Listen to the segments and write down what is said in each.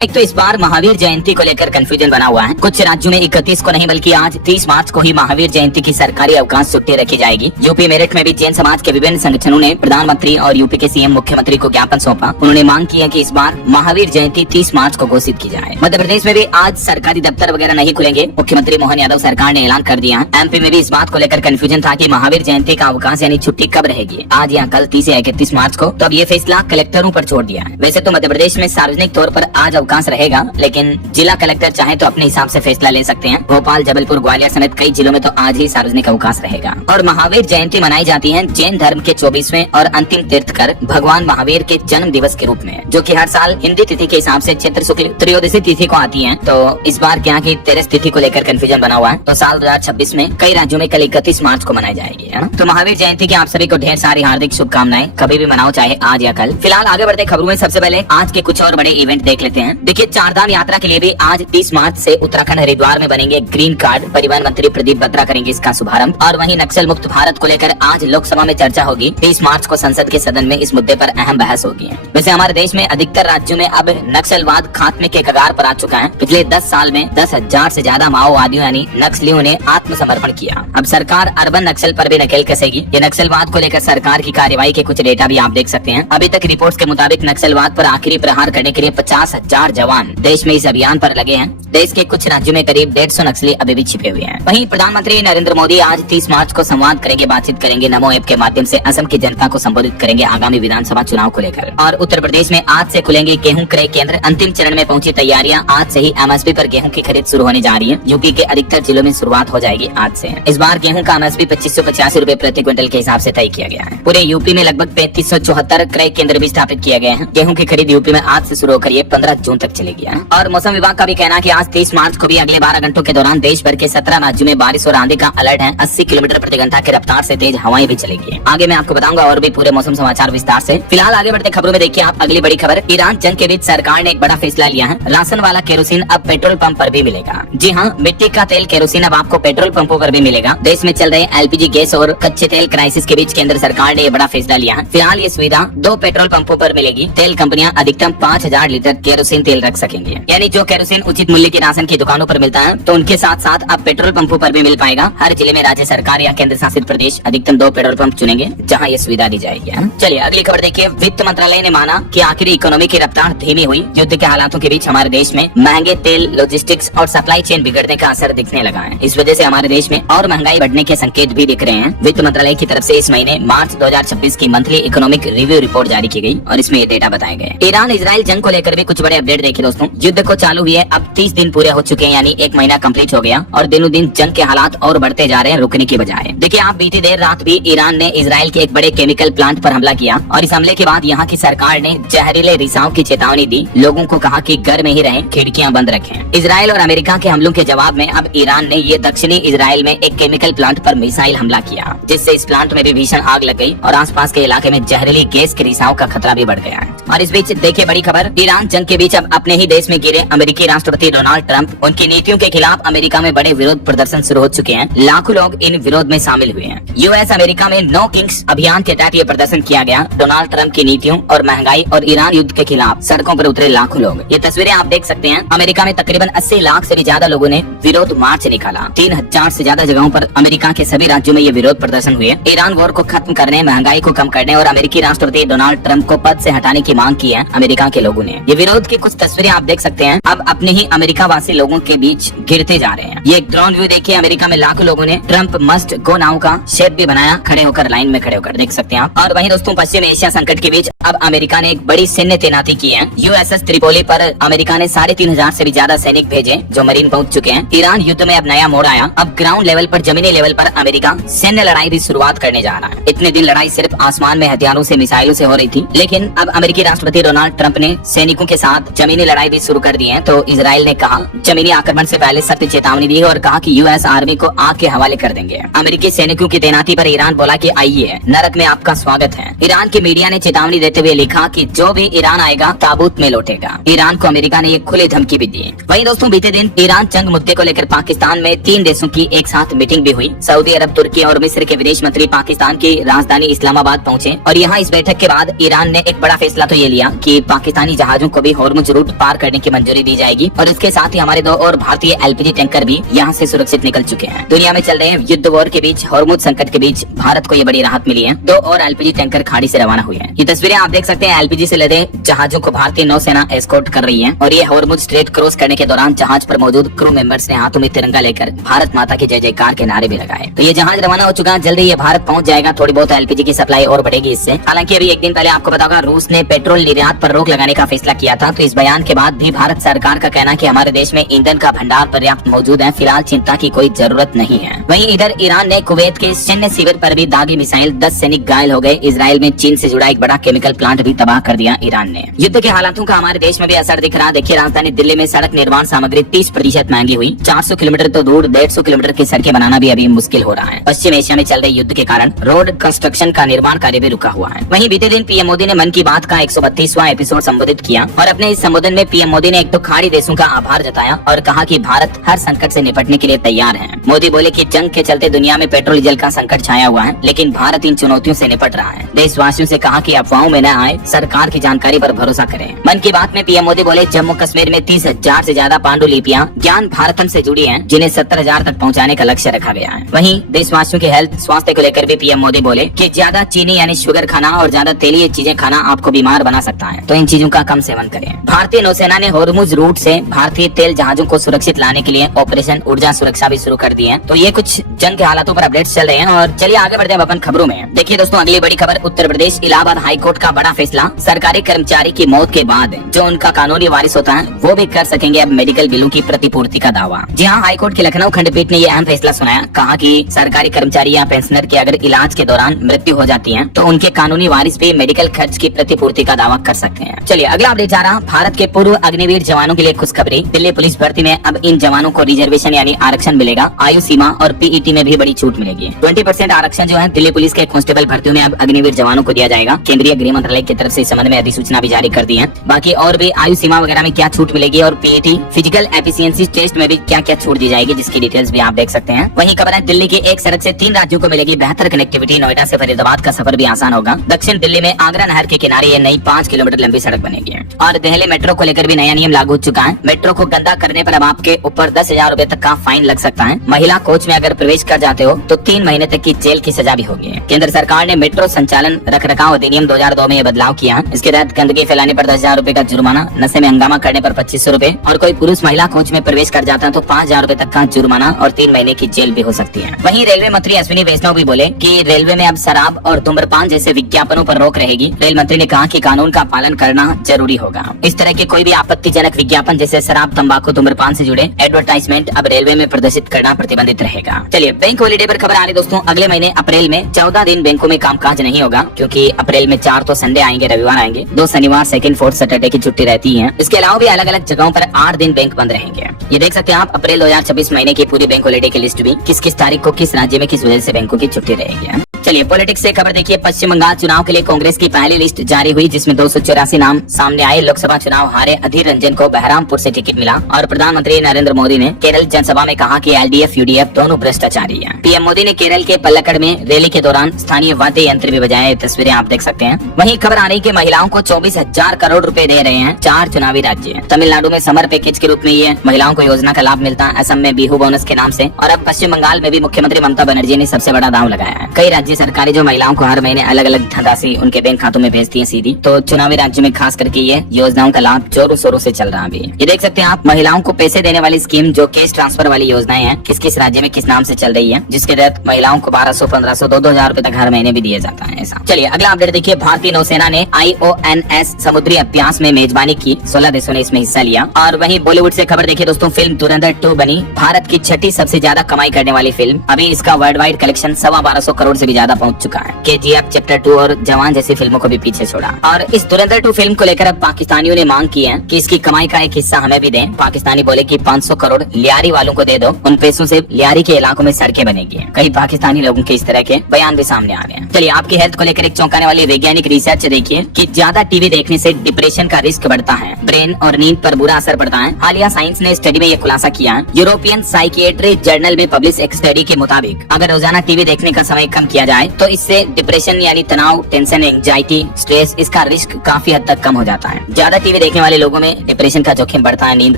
एक तो इस बार महावीर जयंती को लेकर कंफ्यूजन बना हुआ है। कुछ राज्यों में 31 को नहीं बल्कि आज 30 मार्च को ही महावीर जयंती की सरकारी अवकाश छुट्टी रखी जाएगी। यूपी मेरठ में भी जैन समाज के विभिन्न संगठनों ने प्रधानमंत्री और यूपी के सीएम मुख्यमंत्री को ज्ञापन सौंपा। उन्होंने मांग की है कि इस बार महावीर जयंती 30 मार्च को घोषित की जाए। मध्य प्रदेश में भी आज सरकारी दफ्तर वगैरह नहीं खुलेंगे। मुख्यमंत्री मोहन यादव सरकार ने ऐलान कर दिया। एमपी में भी इस बात को लेकर कंफ्यूजन था कि महावीर जयंती का अवकाश यानी छुट्टी कब रहेगी, आज या कल 30 या 31 मार्च को। तो अब ये फैसला कलेक्टरों पर छोड़ दिया है। वैसे तो मध्य प्रदेश में सार्वजनिक तौर पर आज अवकाश रहेगा, लेकिन जिला कलेक्टर चाहे तो अपने हिसाब से फैसला ले सकते हैं। भोपाल, जबलपुर, ग्वालियर समेत कई जिलों में तो आज ही सार्वजनिक अवकाश रहेगा। और महावीर जयंती मनाई जाती है जैन धर्म के 24वें और अंतिम तीर्थकर भगवान महावीर के जन्म दिवस के रूप में, जो कि हर साल हिंदी तिथि के हिसाब से चैत्र शुक्ल त्रयोदशी तिथि को आती है। तो इस बार क्या की 13 तिथि को लेकर कंफ्यूजन बना हुआ है। तो साल 2026 में कई राज्यों में कल 31 मार्च को मनाई जाएगी, है ना। तो महावीर जयंती की आप सभी को ढेर सारी हार्दिक शुभकामनाएं। कभी भी मनाओ, चाहे आज या कल। फिलहाल आगे बढ़ते खबरों में सबसे पहले आज के कुछ और बड़े इवेंट देख लेते हैं। देखिए, चारधाम यात्रा के लिए भी आज 30 मार्च से उत्तराखंड हरिद्वार में बनेंगे ग्रीन कार्ड। परिवहन मंत्री प्रदीप बत्रा करेंगे इसका शुभारंभ। और वहीं नक्सल मुक्त भारत को लेकर आज लोकसभा में चर्चा होगी। 30 मार्च को संसद के सदन में इस मुद्दे पर अहम बहस होगी। वैसे हमारे देश में अधिकतर राज्यों में अब नक्सलवाद खात्मे के कगार पर आ चुका है। पिछले 10 साल में 10,000 से ज्यादा माओवादियों यानी नक्सलियों ने आत्मसमर्पण किया। अब सरकार अर्बन नक्सल पर भी नकेल कसेगी। ये नक्सलवाद को लेकर सरकार की कार्रवाई के कुछ डेटा भी आप देख सकते हैं। अभी तक रिपोर्ट्स के मुताबिक नक्सलवाद पर आखिरी प्रहार करने के लिए 50,000 जवान देश में इस अभियान पर लगे हैं। देश के कुछ राज्यों में करीब 150 नक्सली अभी भी छिपे हुए हैं। वहीं प्रधानमंत्री नरेंद्र मोदी आज 30 मार्च को संवाद करेंगे, बातचीत करेंगे। नमो ऐप के माध्यम से असम की जनता को संबोधित करेंगे आगामी विधानसभा चुनाव को लेकर। और उत्तर प्रदेश में आज से खुलेंगे गेहूं क्रय केंद्र। अंतिम चरण में पहुंची तैयारियां। आज से ही एमएसपी पर गेहूं की खरीद शुरू होने जा रही है। यूपी के अधिकतर जिलों में शुरुआत हो जाएगी आज से। इस बार गेहूं का एमएसपी 2585 रूपए प्रति क्विंटल के हिसाब से तय किया गया है। पूरे यूपी में लगभग 3574 क्रय केंद्र भी स्थापित किए गए हैं। गेहूं की खरीद यूपी में आज से शुरू होकर ये 15 जून तक चलेगी। और मौसम विभाग का भी कहना है कि आज 30 मार्च को भी अगले 12 घंटों के दौरान देश भर के 17 राज्यों में बारिश और आंधी का अलर्ट है। 80 किलोमीटर प्रति घंटा की रफ्तार से तेज हवाएं भी चलेगी। आगे मैं आपको बताऊंगा और भी पूरे मौसम समाचार विस्तार से। फिलहाल आगे बढ़ते खबरों में देखिए आप अगली बड़ी खबर। ईरान जंग के बीच सरकार ने एक बड़ा फैसला लिया है। राशन वाला केरोसिन अब पेट्रोल पंप पर भी मिलेगा। जी हाँ, मिट्टी का तेल केरोसिन अब आपको पेट्रोल पंपों पर भी मिलेगा। देश में चल रहे एलपीजी गैस और कच्चे तेल क्राइसिस के बीच केंद्र सरकार ने ये बड़ा फैसला लिया है। फिलहाल ये सुविधा 2 पेट्रोल पंपों पर मिलेगी। तेल कंपनियां अधिकतम 5000 लीटर केरोसिन तेल रख सकेंगे। यानी जो केरोसिन उचित मूल्य की राशन की दुकानों पर मिलता है, तो उनके साथ साथ अब पेट्रोल पंपों पर भी मिल पाएगा। हर जिले में राज्य सरकार या केंद्र शासित प्रदेश अधिकतम 2 पेट्रोल पंप चुनेंगे जहां ये सुविधा दी जाएगी। चलिए अगली खबर देखिए। वित्त मंत्रालय ने माना कि आखिर इकोनॉमी की रफ्तार धीमी हुई। युद्ध के हालातों के बीच हमारे देश में महंगे तेल, लॉजिस्टिक्स और सप्लाई चेन बिगड़ने का असर दिखने लगा है। इस वजह से हमारे देश में और महंगाई बढ़ने के संकेत भी दिख रहे हैं। वित्त मंत्रालय की तरफ से इस महीने मार्च 2026 की मंथली इकोनॉमिक रिव्यू रिपोर्ट जारी की गई और इसमें ये डेटा बताए गए। ईरान इजराइल जंग को लेकर भी कुछ बड़े अपडेट देखिए दोस्तों। युद्ध को चालू हुए अब 30 दिन पूरे हो चुके हैं, यानी 1 महीना कंप्लीट हो गया और दिनों दिन जंग के हालात और बढ़ते जा रहे हैं, रुकने की बजाय। देखिए आप, बीती देर रात भी ईरान ने इजराइल के एक बड़े केमिकल प्लांट पर हमला किया और इस हमले के बाद यहाँ की सरकार ने जहरीले रिसाव की चेतावनी दी। लोगों को कहा कि घर में ही रहें, खिड़कियां बंद रखें। इजराइल और अमेरिका के हमलों के जवाब में अब ईरान ने ये दक्षिणी इजराइल में एक केमिकल प्लांट पर मिसाइल हमला किया, जिससे इस प्लांट में भी भीषण आग लग गई और आसपास के इलाके में जहरीली गैस के रिसाव का खतरा भी बढ़ गया है। और इस बीच देखिए बड़ी खबर। ईरान जंग के बीच अब अपने ही देश में गिरे अमेरिकी राष्ट्रपति डोनाल्ड ट्रंप, उनकी नीतियों के खिलाफ अमेरिका में बड़े विरोध प्रदर्शन शुरू हो चुके हैं। लाखों लोग इन विरोध में शामिल हुए हैं। यूएस अमेरिका में नो किंग्स अभियान के तहत ये प्रदर्शन किया गया। डोनाल्ड ट्रंप की नीतियों और महंगाई और ईरान युद्ध के खिलाफ सड़कों पर उतरे लाखों लोग। ये तस्वीरें आप देख सकते हैं। अमेरिका में तकरीबन 80 लाख से भी ज्यादा लोगों ने विरोध मार्च निकाला। 3000 से ज्यादा जगहों पर अमेरिका के सभी राज्यों में ये विरोध प्रदर्शन हुए। ईरान वॉर को खत्म करने, महंगाई को कम करने और अमेरिकी राष्ट्रपति डोनाल्ड ट्रंप को पद से हटाने की मांग की है अमेरिका के लोगों ने। ये विरोध की कुछ तस्वीरें आप देख सकते हैं। अब अपने ही अमेरिका वासी लोगों के बीच गिरते जा रहे हैं। ये एक ड्रोन व्यू देखिए। अमेरिका में लाखों लोगों ने ट्रंप मस्ट गो नाउ का शेप भी बनाया, खड़े होकर लाइन में खड़े होकर देख सकते हैं आप। और वहीं दोस्तों, पश्चिम एशिया संकट के बीच अब अमेरिका ने एक बड़ी सैन्य तैनाती की है। यूएसएस त्रिपोली पर अमेरिका ने 3500 से भी ज्यादा सैनिक भेजे जो मरीन पहुंच चुके हैं। ईरान युद्ध में अब नया मोड़ आया। अब ग्राउंड लेवल पर, जमीनी लेवल पर अमेरिका सैन्य लड़ाई भी शुरुआत करने जा रहा है। इतने दिन लड़ाई सिर्फ आसमान में हथियारों से, मिसाइलों से हो रही थी, लेकिन अब अमेरिकी राष्ट्रपति डोनाल्ड ट्रंप ने सैनिकों के साथ जमीनी लड़ाई भी शुरू कर दी है। तो इजराइल ने कहा, जमीनी आक्रमण से पहले सख्त चेतावनी दी और कहा कि यूएस आर्मी को आग के हवाले कर देंगे। अमेरिकी सैनिकों की तैनाती पर ईरान बोला कि आइए, नरक में आपका स्वागत है। ईरान की मीडिया ने चेतावनी देते हुए लिखा कि जो भी ईरान आएगा ताबूत में लौटेगा। ईरान को अमेरिका ने ये खुली धमकी भी दी। वहीं दोस्तों, बीते दिन ईरान जंग मुद्दे को लेकर पाकिस्तान में 3 देशों की एक साथ मीटिंग भी हुई। सऊदी अरब, तुर्की और मिस्र के विदेश मंत्री पाकिस्तान की राजधानी इस्लामाबाद पहुंचे और यहाँ इस बैठक के बाद ईरान ने एक बड़ा फैसला तो ये लिया कि पाकिस्तानी जहाजों को भी हॉर्मुज हॉर्मुज रूट पार करने की मंजूरी दी जाएगी और इसके साथ ही हमारे 2 और भारतीय एलपीजी टैंकर भी यहाँ से सुरक्षित निकल चुके हैं। दुनिया में चल रहे युद्ध वॉर के बीच, हॉर्मुज संकट के बीच भारत को ये बड़ी राहत मिली है। 2 और एलपीजी टैंकर खाड़ी से रवाना हुए हैं। ये तस्वीरें आप देख सकते हैं, एलपीजी से लदे जहाजों को भारतीय नौसेना एस्कॉर्ट कर रही है और ये हॉर्मुज स्ट्रेट क्रॉस करने के दौरान जहाज पर मौजूद क्रू मेंबर्स ने हाथों में तिरंगा लेकर भारत माता की जय जयकार के नारे भी लगाए। तो ये जहाज रवाना हो चुका है, जल्दी ये भारत पहुंच जाएगा। थोड़ी बहुत एलपीजी की सप्लाई और बढ़ेगी इससे। हालांकि अभी एक दिन पहले आपको पता होगा रूस ने पेट्रोल निर्यात पर रोक लगाने का फैसला किया था। तो इस बयान के बाद भी भारत सरकार का कहना है कि हमारे देश में ईंधन का भंडार पर्याप्त मौजूद है, फिलहाल चिंता की कोई जरूरत नहीं है। वहीं इधर ईरान ने कुवैत के सैन्य शिविर पर भी दागी मिसाइल, 10 सैनिक घायल हो गए। इजराइल में चीन से जुड़ा एक बड़ा केमिकल प्लांट भी तबाह कर दिया ईरान ने। युद्ध के हालातों का हमारे देश में भी असर दिख रहा। देखिए, राजधानी दिल्ली में सड़क निर्माण सामग्री 30% महंगी हुई। 400 किलोमीटर तो दूर 150 किलोमीटर की सड़कें बनाना भी अभी मुश्किल हो रहा है। पश्चिम एशिया में चल रहे युद्ध के कारण रोड कंस्ट्रक्शन का निर्माण कार्य भी रुका हुआ है। वहीं बीते दिन पीएम मोदी ने मन की बात का 132वां एपिसोड संबोधित किया और अपने इस संबोधन में पीएम मोदी ने एक तो खाड़ी देशों का आभार जताया और कहा कि भारत हर संकट से निपटने के लिए तैयार है। मोदी बोले कि जंग के चलते दुनिया में पेट्रोल डीजल का संकट छाया हुआ है, लेकिन भारत इन चुनौतियों से निपट रहा है। देशवासियों से कहा कि अफवाहों में न आए, सरकार की जानकारी पर भरोसा करें। मन की बात में पीएम मोदी बोले, जम्मू कश्मीर में 30,000 से ज्यादा पांडुलिपियां ज्ञान भारतम से जुड़ी हैं, जिन्हें 70,000 तक पहुंचाने का लक्ष्य रखा गया है। वहीं देशवासियों के हेल्थ स्वास्थ्य को लेकर भी पीएम मोदी बोले कि ज्यादा चीनी यानी शुगर खाना और ज्यादा तेलीय चीजें खाना आपको बीमार बना सकता है, तो इन चीजों का कम सेवन करें। भारतीय नौसेना ने हॉर्मुज रूट से भारतीय तेल जहाजों को सुरक्षित लाने के लिए ऑपरेशन ऊर्जा सुरक्षा भी शुरू कर दी है। तो ये कुछ जंग के हालातों पर अपडेट्स चल रहे हैं और चलिए आगे बढ़ते हैं अपन खबरों में। देखिए दोस्तों, अगली बड़ी खबर, उत्तर प्रदेश इलाहाबाद हाईकोर्ट का बड़ा फैसला। सरकारी कर्मचारी की मौत के बाद जो उनका कानूनी वारिस होता है वो भी कर सकेंगे अब मेडिकल बिलों की प्रतिपूर्ति का दावा। जी हाँ, हाईकोर्ट की लखनऊ खंडपीठ ने यह अहम फैसला सुनाया। कहा कि सरकारी कर्मचारी या पेंशनर की अगर इलाज के दौरान मृत्यु हो जाती है तो उनके कानूनी वारिस भी मेडिकल खर्च की प्रतिपूर्ति का दावा कर सकते हैं। चलिए अगला अपडेट जा रहा, भारत के पूर्व अग्निवीर जवानों के लिए खुशखबरी। दिल्ली पुलिस भर्ती में अब इन जवानों को रिजर्वेशन यानी आरक्षण मिलेगा। आयु सीमा और पीईटी में भी बड़ी छूट मिलेगी। 20% आरक्षण जो है दिल्ली पुलिस के कांस्टेबल भर्तियों में अब अग्निवीर जवानों को दिया जाएगा। केंद्रीय गृह मंत्रालय की तरफ से इस संबंध में अधिसूचना भी जारी कर दी है। बाकी और भी आयु सीमा वगैरह में क्या छूट मिलेगी और पीईटी फिजिकल एफिशिएंसी टेस्ट में भी क्या क्या छूट दी जाएगी, जिसकी डिटेल्स भी आप देख सकते हैं। वहीं खबर है, दिल्ली की एक सड़क से 3 राज्यों को मिलेगी बेहतर कनेक्टिविटी। नोएडा से फरीदाबाद का सफर भी आसान होगा। दक्षिण दिल्ली में आगरा नहर के किनारे ये नई 5 किलोमीटर लंबी सड़क बनेगी। और दिल्ली मेट्रो को लेकर भी नया नियम लागू हो चुका है। मेट्रो को गंदा करने पर अब आपके ऊपर 10,000 रूपए तक का फाइन लग सकता है। महिला कोच में अगर प्रवेश कर जाते हो तो 3 महीने तक की जेल की सजा भी होगी। केंद्र सरकार ने मेट्रो संचालन रखरखाव अधिनियम 2002 में यह बदलाव किया। इसके तहत गंदगी फैलाने पर 10,000 रूपए का जुर्माना, नशे में हंगामा करने पर 2500 रूपए और कोई पुरुष महिला कोच में प्रवेश कर जाता है तो 5,000 रूपए तक का जुर्माना और 3 महीने की जेल भी हो सकती है। वहीं रेलवे मंत्री अश्विनी वैष्णव भी बोले कि रेलवे में अब शराब और धूम्रपान जैसे विज्ञापनों पर रोक रहेगी। रेल मंत्री ने कहा कि कानून का पालन करना जरूरी होगा। इस तरह के कोई भी आपत्तिजनक विज्ञापन जैसे शराब, तंबाकू, धूम्रपान से जुड़े एडवर्टाइजमेंट अब रेलवे में प्रदर्शित करना प्रतिबंधित रहेगा। चलिए बैंक हॉलीडे पर खबर आ रही दोस्तों, अगले महीने अप्रैल में 14 दिन बैंकों में कामकाज नहीं होगा, क्योंकि अप्रैल में 4 तो संडे आएंगे, रविवार आएंगे, 2 शनिवार, सेकंड, फोर्थ सैटरडे की छुट्टी रहती है। इसके अलावा भी अलग अलग जगहों पर 8 दिन बैंक बंद रहेंगे। ये देख सकते हैं आप अप्रैल 2026 महीने की पूरी बैंक हॉलीडे की लिस्ट भी, किस किस तारीख को किस राज्य में किस वजह से बैंकों की छुट्टी रहेगी। चलिए पॉलिटिक्स से खबर देखिए, पश्चिम बंगाल चुनाव के लिए कांग्रेस की पहली लिस्ट जारी हुई, जिसमें 284 नाम सामने आए। लोकसभा चुनाव हारे अधीर रंजन को बहरामपुर से टिकट मिला और प्रधानमंत्री नरेंद्र मोदी ने केरल जनसभा में कहा कि एलडीएफ यूडीएफ दोनों भ्रष्टाचारी हैं। पीएम मोदी ने केरल के पल्लकड़ में रैली के दौरान स्थानीय वाद्य यंत्र भी बजाए, तस्वीरें आप देख सकते हैं। वहीं खबर आ रही कि महिलाओं को 24,000 करोड़ रुपए दे रहे हैं 4 चुनावी राज्य। तमिलनाडु में समर पैकेज के रूप में ये महिलाओं को योजना का लाभ मिलता है, असम में बिहू बोनस के नाम से, और अब पश्चिम बंगाल में भी मुख्यमंत्री ममता बनर्जी ने सबसे बड़ा दांव लगाया है। कई राज्य सरकारें जो महिलाओं को हर महीने अलग अलग धनराशि उनके बैंक खातों में भेजती है सीधी, तो चुनावी राज्य में खास करके ये योजनाओं का लाभ जोरों शोरों से चल रहा है। ये देख सकते हैं आप, महिलाओं को पैसे देने वाली स्कीम जो कैश ट्रांसफर वाली योजनाएं हैं, किस किस राज्य में किस नाम से चल रही है, जिसके तहत महिलाओं को 1200, 1500, 2,000 रूपए तक हर महीने भी दिया जाता है ऐसा। चलिए अगला अपडेट देखिए, भारतीय नौसेना ने IONS समुद्री अभ्यास में मेजबानी की, 16 देशों ने इसमें हिस्सा लिया। और वहीं बॉलीवुड से खबर देखिए दोस्तों, फिल्म धुरंधर 2 बनी भारत की 6ठी सबसे ज्यादा कमाई करने वाली फिल्म। अभी इसका वर्ल्ड वाइड कलेक्शन 1250 करोड़ से भी ज्यादा पहुंच चुका है। KGF चैप्टर 2 और जवान जैसी फिल्मों को भी पीछे छोड़ा। और इस धुरंधर 2 फिल्म को लेकर अब पाकिस्तानियों ने मांग की है कि इसकी कमाई का एक हिस्सा हमें भी दें। पाकिस्तानी बोले कि 500 करोड़ लियारी वालों को दे दो, उन पैसों से लियारी के इलाकों में सड़कें बनेगी। कई पाकिस्तानी लोगों के इस तरह के बयान भी सामने आ रहे हैं। चलिए आपकी हेल्थ को लेकर एक चौंकाने वाली वैज्ञानिक रिसर्च देखिए कि ज्यादा टीवी देखने से डिप्रेशन का रिस्क बढ़ता है, ब्रेन और नींद पर बुरा असर पड़ता है। हालिया साइंस ने स्टडी में ये खुलासा किया। यूरोपियन साइकियाट्री जर्नल में पब्लिश एक स्टडी के मुताबिक अगर रोजाना टीवी देखने का समय कम किया जाए तो इससे डिप्रेशन यानी तनाव, टेंशन, एंजाइटी, स्ट्रेस, इसका रिस्क काफी हद तक कम हो जाता है। ज्यादा टीवी देखने वाले लोगों में डिप्रेशन का जोखिम बढ़ता है, नींद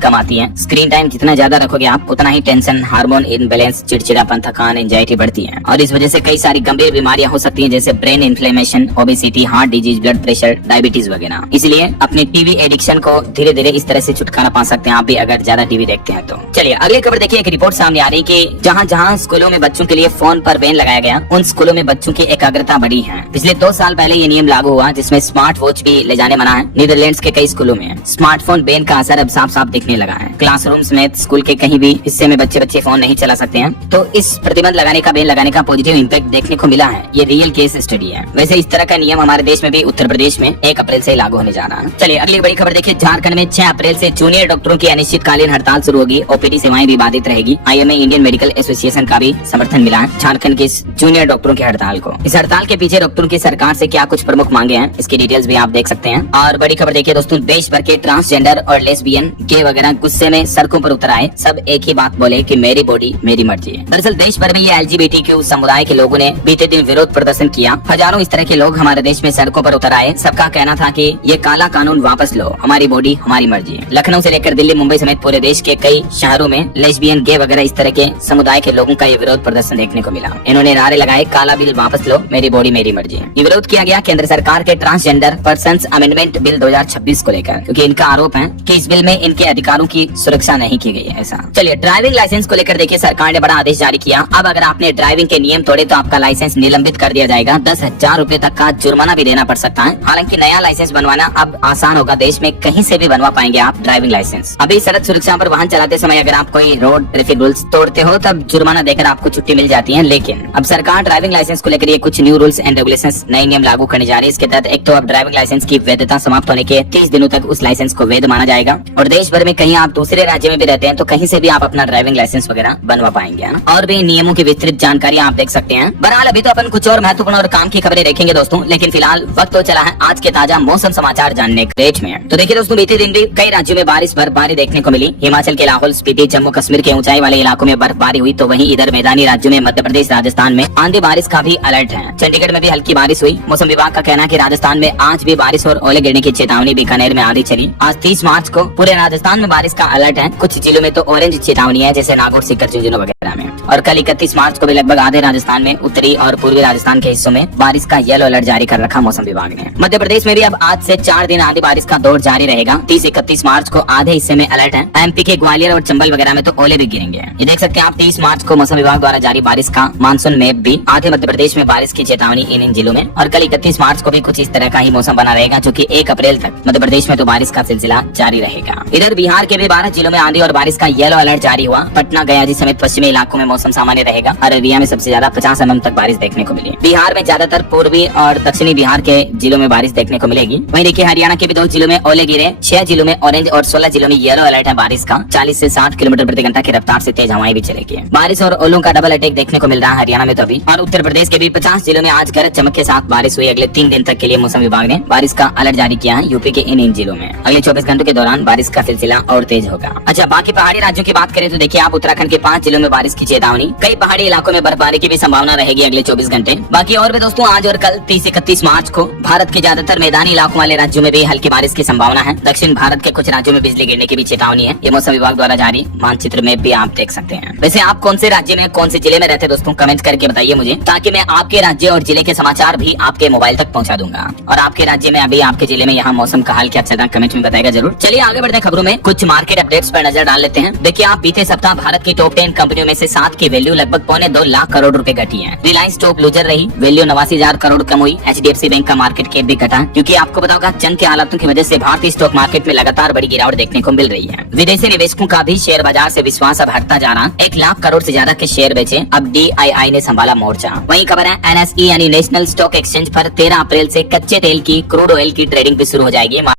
कम आती है। स्क्रीन टाइम जितना ज्यादा रखोगे आप, उतना ही टेंशन, हार्मोन इनबैलेंस, चिड़चिड़ापन, थकान, एंजाइटी बढ़ती है और इस वजह से कई सारी गंभीर बीमारियां हो सकती हैं, जैसे brain inflammation, obesity, heart disease, blood pressure, diabetes वगैरह। इसलिए अपने टीवी एडिक्शन को धीरे धीरे इस तरह से छुटकारा पा सकते हैं आप भी, अगर ज्यादा टीवी देखते हैं तो। चलिए अगली खबर देखिए। एक रिपोर्ट सामने आ रही कि जहां जहां स्कूलों में बच्चों के लिए फोन पर बैन लगाया गया, उन स्कूलों में बच्चों की एकाग्रता बढ़ी है। पिछले 2 साल पहले ये नियम लागू हुआ जिसमें स्मार्ट वॉच भी ले जाने मना है। नीदरलैंड्स के कई स्कूलों में स्मार्टफोन बैन का असर अब साफ साफ दिखने लगा है। क्लासरूम समेत स्कूल के कहीं भी हिस्से में बच्चे फोन नहीं चला सकते हैं। तो इस प्रतिबंध लगाने का, बैन लगाने का पॉजिटिव इम्पैक्ट देखने को मिला है। ये रियल केस स्टडी है। वैसे इस तरह का नियम हमारे देश में भी उत्तर प्रदेश में 1 अप्रैल से लागू होने जा रहा है। चलिए अगली बड़ी खबर देखिए। झारखंड में 6 अप्रैल से जूनियर डॉक्टरों की अनिश्चितकालीन हड़ताल शुरू होगी। ओपीडी सेवाएं भी बाधित रहेगी। IMA इंडियन मेडिकल एसोसिएशन का भी समर्थन मिला है झारखंड के इस जूनियर डॉक्टरों की हड़ताल को। इस हड़ताल के पीछे डॉक्टरों की सरकार से क्या कुछ प्रमुख मांगे हैं, इसकी डिटेल्स भी आप देख सकते हैं। और बड़ी खबर देखिए दोस्तों, देश भर के ट्रांसजेंडर और लेस्बियन, गे वगैरह गुस्से में सड़कों पर उतर आए। सब एक ही बात बोले कि मेरी बॉडी मेरी मर्जी है। दरअसल देश भर में ये LGBTQ समुदाय के लोगों ने बीते दिन विरोध प्रदर्शन किया। हजारों इस तरह के लोग हमारे देश में सड़कों पर उतर आए। सबका कहना था कि ये काला कानून वापस लो, हमारी बॉडी हमारी मर्जी है। लखनऊ से लेकर दिल्ली, मुंबई समेत पूरे देश के कई शहरों में लेस्बियन, गे वगैरह इस तरह के समुदाय के लोगों का ये विरोध प्रदर्शन देखने को मिला। इन्होंने नारे लगाए, काला बिल वापस लो, मेरी बॉडी मेरी मर्जी है। ये विरोध किया गया केंद्र सरकार के ट्रांसजेंडर पर्सन्स अमेंडमेंट बिल 2026 को लेकर, क्योंकि इनका आरोप है कि इस बिल में इनके अधिकारों की सुरक्षा नहीं की गई है। ऐसा चलिए ड्राइविंग लाइसेंस को लेकर देखिए, सरकार ने बड़ा आदेश जारी किया। अब अगर आपने ड्राइविंग के नियम तोड़े तो आपका लाइसेंस निलंबित कर दिया जाएगा। 10,000 रुपए तक का जुर्माना भी देना पड़ सकता है। हालांकि नया लाइसेंस बनवाना अब आसान होगा। देश में कहीं से भी बनवा पाएंगे आप ड्राइविंग लाइसेंस। अभी सड़क सुरक्षा पर वाहन चलाते समय अगर आप कोई रोड ट्रैफिक रूल्स तोड़ते हो तब जुर्माना देकर आपको छुट्टी मिल जाती है। लेकिन अब सरकार ड्राइविंग लाइसेंस को लेकर ये कुछ न्यू रूल्स एंड रेगुलेशंस, नए नियम लागू करने जा रही है। इसके तहत एक तो अब ड्राइविंग लाइसेंस की वैधता समाप्त होने के 30 दिनों तक उस लाइसेंस को वैध माना जाएगा। और देश भर में कहीं आप दूसरे राज्य में भी रहते हैं तो कहीं से भी आप अपना ड्राइविंग लाइसेंस वगैरह बनवा पाएंगे, है ना। और भी नियमों की विस्तृत जानकारी आप देख सकते हैं। बहरहाल अभी तो अपन कुछ और महत्वपूर्ण और काम की खबरें देखेंगे दोस्तों, लेकिन फिलहाल वक्त तो चला है आज के ताजा मौसम समाचार जानने के रेट में। तो देखिए दोस्तों, बीते दिन भी कई राज्यों में बारिश बर्फबारी देखने को मिली। हिमाचल के लाहौल स्पीति, जम्मू कश्मीर के ऊंचाई वाले इलाकों में बर्फबारी हुई, तो वहीं इधर मैदानी राज्यों में मध्य प्रदेश, राजस्थान में आंधी बारिश का भी अलर्ट है। चंडीगढ़ में भी हल्की बारिश हुई। मौसम विभाग का कहना है कि राजस्थान में आज भी बारिश और ओले गिरने की चेतावनी। बीकानेर में आंधी चली। आज 30 मार्च को पूरे राजस्थान में बारिश का अलर्ट है। कुछ जिलों में तो ऑरेंज चेतावनी है, जैसे नागौर, सीकर, झुंझुनू वगैरह में। और कल 31 मार्च को भी लगभग आधे राजस्थान में, उत्तरी और पूर्वी राजस्थान के हिस्सों में बारिश का येलो अलर्ट जारी कर रखा मौसम विभाग ने। मध्य प्रदेश में भी अब आज से 4 दिन आंधी बारिश का दौर जारी रहेगा। 30-31 मार्च को आधे हिस्से में अलर्ट है। MP के ग्वालियर और चंबल वगैरह में तो ओले भी गिरेंगे। ये देख सकते हैं आप 30 मार्च को मौसम विभाग द्वारा जारी बारिश का मानसून मैप भी। आधे मध्य प्रदेश में बारिश की चेतावनी इन जिलों में। और कल 31 मार्च को भी कुछ इस तरह का ही मौसम बना रहेगा, जो कि 1 अप्रैल तक मध्य प्रदेश में तो बारिश का सिलसिला जारी रहेगा। इधर बिहार के भी 12 जिलों में आंधी और बारिश का येलो अलर्ट जारी हुआ। पटना, गया जी समेत पश्चिमी इलाकों में मौसम सामान्य रहेगा। अररिया में सबसे ज्यादा 50 mm तक बारिश देखने को मिली। बिहार में ज्यादातर पूर्वी और दक्षिणी बिहार के जिलों में बारिश देखने को मिलेगी। वहीं देखिए हरियाणा के भी 2 जिलों में ओले गिरे। 6 जिलों में ऑरेंज और 16 जिलों में येलो अलर्ट है बारिश का। 40 से 60 किलोमीटर प्रति घंटा की रफ्तार से तेज हवाएं भी चलेगी। बारिश और ओलों का डबल अटैक देखने को मिल रहा है हरियाणा में तो अभी। और उत्तर प्रदेश के भी 50 जिलों में आज गरज चमक के साथ बारिश हुई। अगले 3 दिन तक के लिए मौसम विभाग ने बारिश का अलर्ट जारी किया है यूपी के इन जिलों में। अगले 24 घंटों के दौरान बारिश का सिलसिला और तेज होगा। अच्छा, बाकी पहाड़ी राज्यों की बात करें तो देखिए आप, उत्तराखंड के 5 जिलों में बारिश की चेतावनी। कई पहाड़ी इलाकों में बर्फबारी की भी संभावना रहेगी अगले 24 घंटे। बाकी और भी दोस्तों, आज और कल 30-31 मार्च को भारत के ज्यादातर मैदानी इलाकों वाले राज्यों में भी हल्की बारिश की संभावना है। दक्षिण भारत के कुछ राज्यों में बिजली गिरने की भी चेतावनी है। ये मौसम विभाग द्वारा जारी मानचित्र में भी आप देख सकते हैं। वैसे आप कौन से राज्य में, कौन से जिले में रहते हैं दोस्तों, कमेंट करके बताइए मुझे, ताकि मैं आपके राज्य और जिले के समाचार भी आपके मोबाइल तक पहुंचा दूंगा। और आपके राज्य में, अभी आपके जिले में यहाँ मौसम का हाल क्या चल रहा है, कमेंट में बताएगा जरूर। चलिए आगे बढ़ते हैं खबरों में। कुछ मार्केट अपडेट्स पर नजर डाल लेते हैं। देखिए आप, बीते सप्ताह भारत की टॉप 10 कंपनियों में से 7 की वैल्यू लगभग 2.25 लाख करोड़ रुपए घटी है। रिलायंस टॉप लूजर रही, वैल्यू 89,000 करोड़ कम हुई। HDFC बैंक का मार्केट कैप भी घटा, क्योंकि आपको पता होगा जंग के हालातों की वजह से भारतीय स्टॉक मार्केट में लगातार बड़ी गिरावट देखने को मिल रही है। विदेशी निवेशकों का भी शेयर बाजार से विश्वास अब हटता जा रहा। 1 लाख करोड़ से ज्यादा के शेयर बेचे, अब DII ने संभाला मोर्चा। वहीं खबर है NSE यानी नेशनल स्टॉक एक्सचेंज पर 13 अप्रैल से कच्चे तेल की, क्रूड ऑयल की ट्रेडिंग भी शुरू हो जाएगी।